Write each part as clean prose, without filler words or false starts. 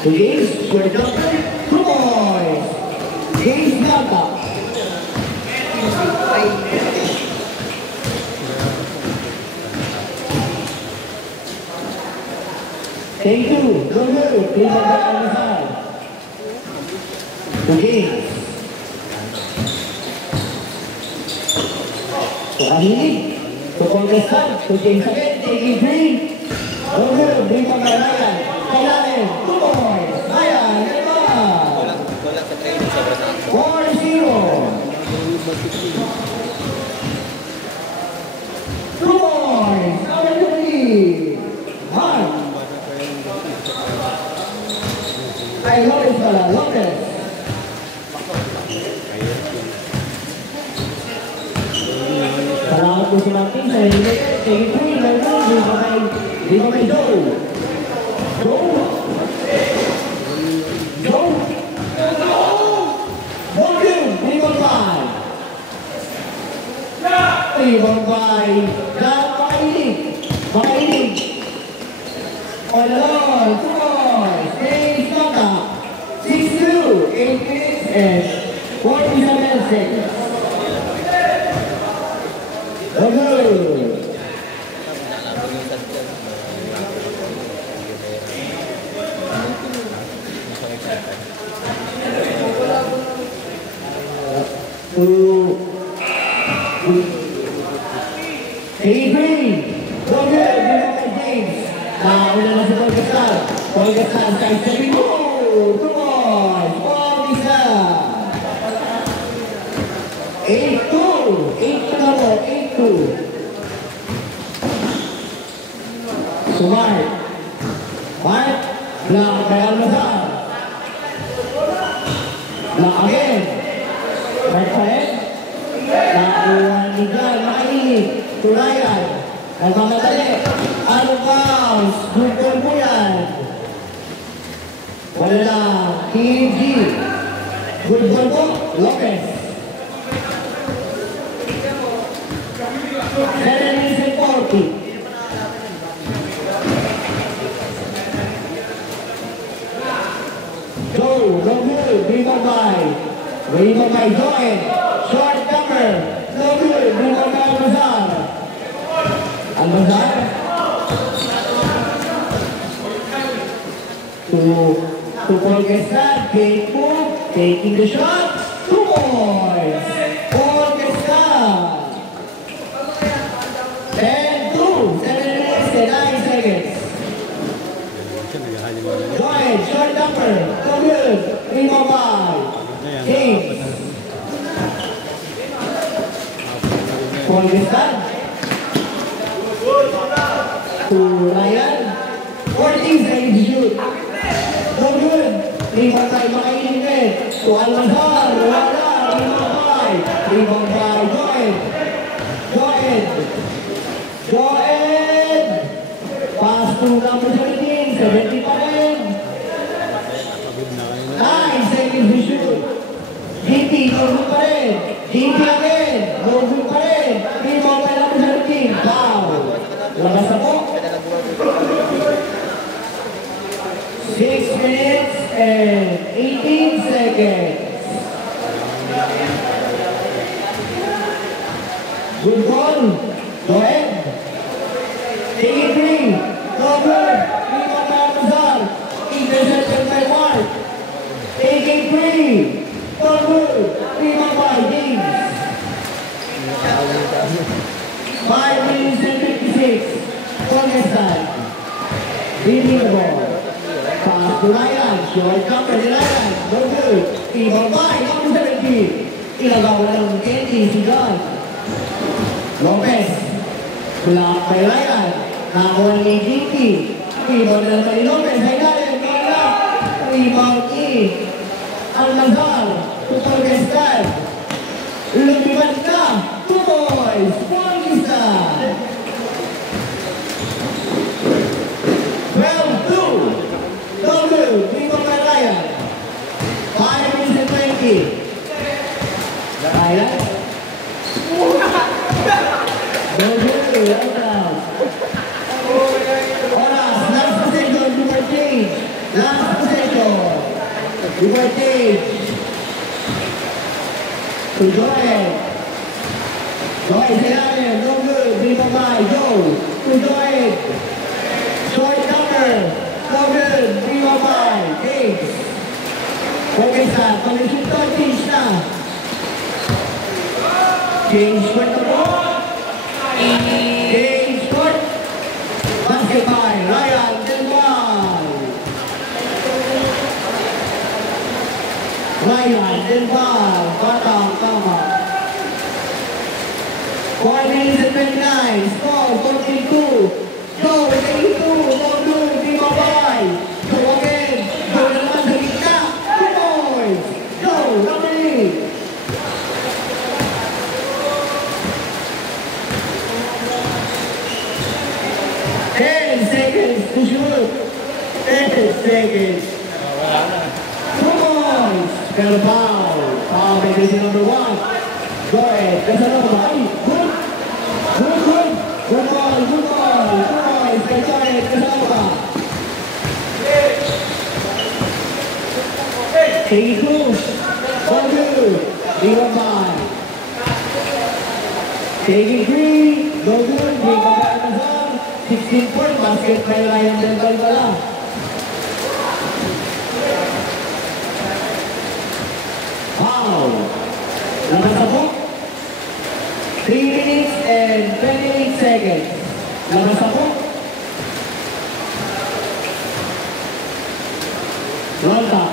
Two games, score number, 2 points. Games Delta. Thank you. Go good. Team of the Almasal. Two games. So, Ahili. So, Congressman. Two games again. Taking 3. Go good. Team of the Ryan. Kailangan. 2 points. Ryan. Ganda. 4-0. 2 points. Number 3. Mark. Ay, Lopez pala. Lopez. Salamat po si Martin sa hindi. Sige po yung laro. Di ba may Joe? Joe? Joe? Morgan! 3-1-5. 3-1-5. Makainig. Makainig. On the line. 2 points. James Nota. 6-2. 8 minutes and 47 seconds. Good. Una na si Polgasal. Polgasal sa isang mo. 2 points. Polgasal. 8-2. 8-2. So Mark. Mark. Block kay Almasal. Block again. Mark pa rin. Nakuha ni Jan. Makainig. Tulayan. Nagmamadali. Ano bounce? Good ball po yan. Wala lang. Team G. Good ball po. Lopez. 7 minutes and 40. Go good. Rima by Joel. Short number. No good. Rima by Almasal. Almasal. To Polgasal, take move, taking the shot, 2 points. Polgasal. 10-2, 7 minutes and 9 seconds. Joel, short number, no good, Rima by James. Polgasal. To Ryan, 14 seconds to shoot. No good. Rebound by Makainig. To Almasal. Wala. Rebound by Joel. Joel. Pass to number 17. 70 pa rin. 9 seconds to shoot. DP. No good pa rin. DP again. No good pa rin. Rebound by number 17. Foul. Labas na po. 6 minutes and 18 seconds. Good ball. Go ahead. Take it 3. Go good. Rebound by Almasal. Intercepted by Mark. Take it 3. Go good. Rebound by James. 5 minutes and 56. Polgasal. Leading the ball. Pass to Ryan. Short number ni Ryan. No good. Rebound by number 17. Ilagaw na ng Kenny si John. Lopez. Block by Ryan. Nakakuha ni DP. Rebound na naman ni Lopez. Ay galing. Rebound in. Almasal. Polgasal. Lumiban na. 2 points. Polgasal. 12-2. No good. Rebound by Ryan. 5 minutes and 20. Ryan. No good. Out out. Oras. Last possession to Martin. Last possession. Reverse change. To Joel. Joel sa ilalim. No good. Rebound by Joe. To Joel. Short cover. No good. Rebound by James. Okay sa. Pag-shoot to. Change na. Change short the ball. Change short. Basket by Ryan Delval. Ryan Delval. Batang tama. 4 minutes and 29. Score 42. Go with 82. No good. Rebound by. Go again. Go na naman sa gitna. 2 points. Go. Number 8. 10 seconds to shoot. 10 seconds. 2 points. Pero foul. Foul by Jason number 1. Go ahead. Casanova. Ay, good. Good, good. Good ball, good ball. 2 points. Kay Joel Casanova. 82. One good. Rebound by. Taking 3. No good. Rebound by Amazon. 16-point basket by Ryan Delval pala. Foul. Labas ako. 3 minutes and 28 seconds. Labas ako. Ronda.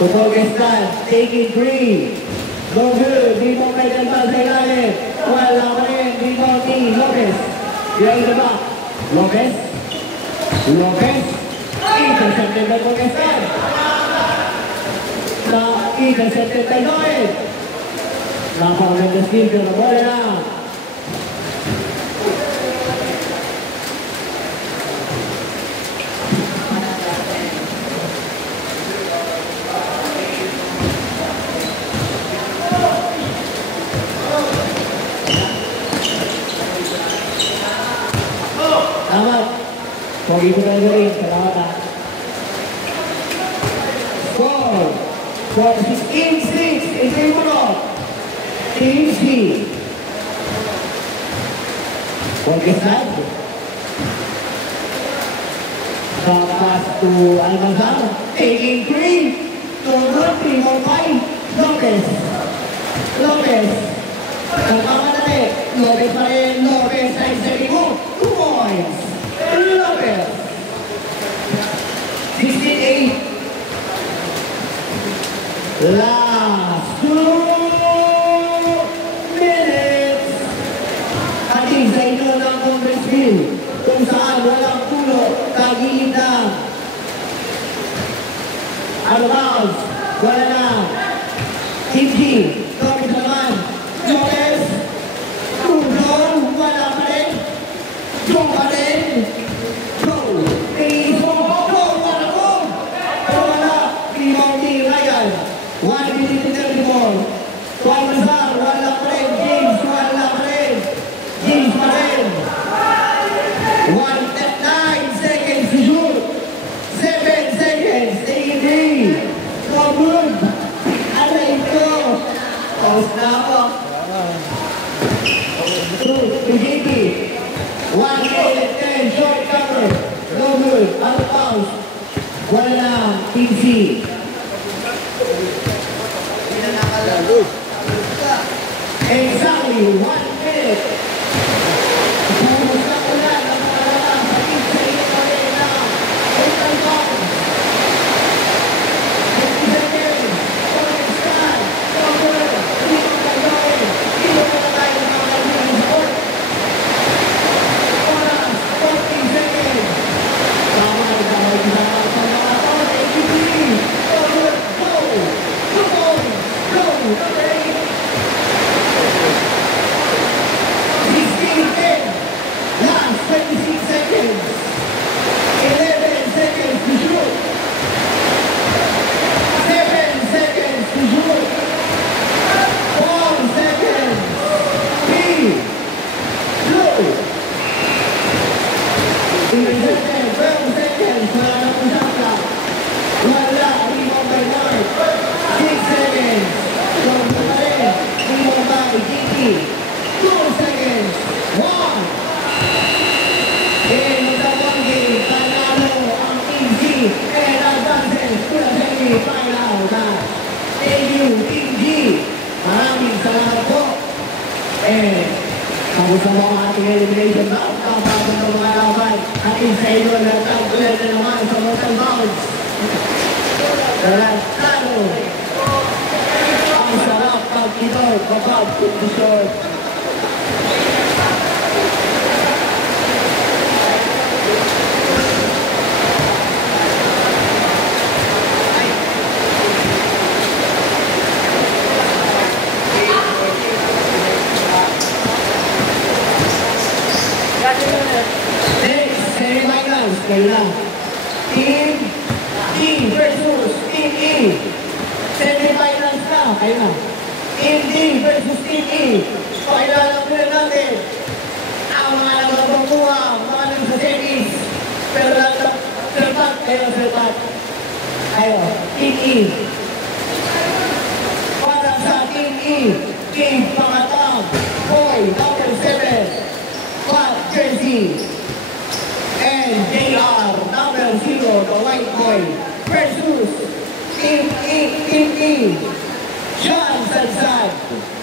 Tutogestan. Taking 3. No good. Rebound by Delval sa ilalim. Wala pa rin. Rebound ni Lopez. Behind the back. Lopez. Intercepted by Tutogestan. Intercepted by Noel. Napakaganda steal pero bola na. Salamat. Pogi ko tayo rin. Salamat ha. Score. 16-6 in favor of Team C. Tutogestan. Pass to Almanzar. Taking 3. To Rodri. Lopez. Nagmamadali. Lopez pa rin. Lopez ay sa likod. 2 points. Lopez. 16-8. Last 2 minutes. Ating sa inyo ng conference view kung saan walang pulo, tagilid na. Out of bounds. Wala na. Team G. Lopez naman. Lopez. John. Wala pa rin. John pa rin. Go. Go. Wala ko. Pero wala. Rebound ni Ryan. 1 minute and 30 ball. Almanzar. Wala pa rin. James. Wala pa rin. James pa rin. 9 seconds to shoot. 7 seconds. 83. No good. Aray ko. Pause na ako. To JP. 1 minute 10. Short cover. No good. Out of bounds. Wala na. Team C. Exactly 1 minute. Pumus na ulan ang palalang sa Team C. Arena. Total bounds. 50 seconds. Tutogestan. Cover. Dito na Joel. Dito na tayo ng mga kaibigan support. Oras. 40 seconds. Tama na dahil sa mga oras. 83. Cover. Go. 2 points. Go. Number 8. 16-10. Last 26 seconds. 11 seconds to shoot. 7 seconds to shoot. 4 seconds. 3. 2. 11 seconds. 12 seconds. Wala na po siya. Wala. Rebound by Mark. Eh, tapos sa mga ating elimination round, kapagod ng mga laban, at sa inyo na tagpulan na naman sa Mortal Bounce. Talo. Ang sarap pag ito, kapag kondisyon. Kayo lang. Team D versus Team E. Semi-finals na. Kayo lang. Team D versus Team E. Pakilala po na natin ang mga nagpapakuha, mga nang sa semis. Pero serpat, kayo serpat. Kayo, Team E. Para sa Team E, Team Pangatang, Boy, number 7, Pat Jersey. And JR, number 0, the white boy, versus Team E, John Sansad.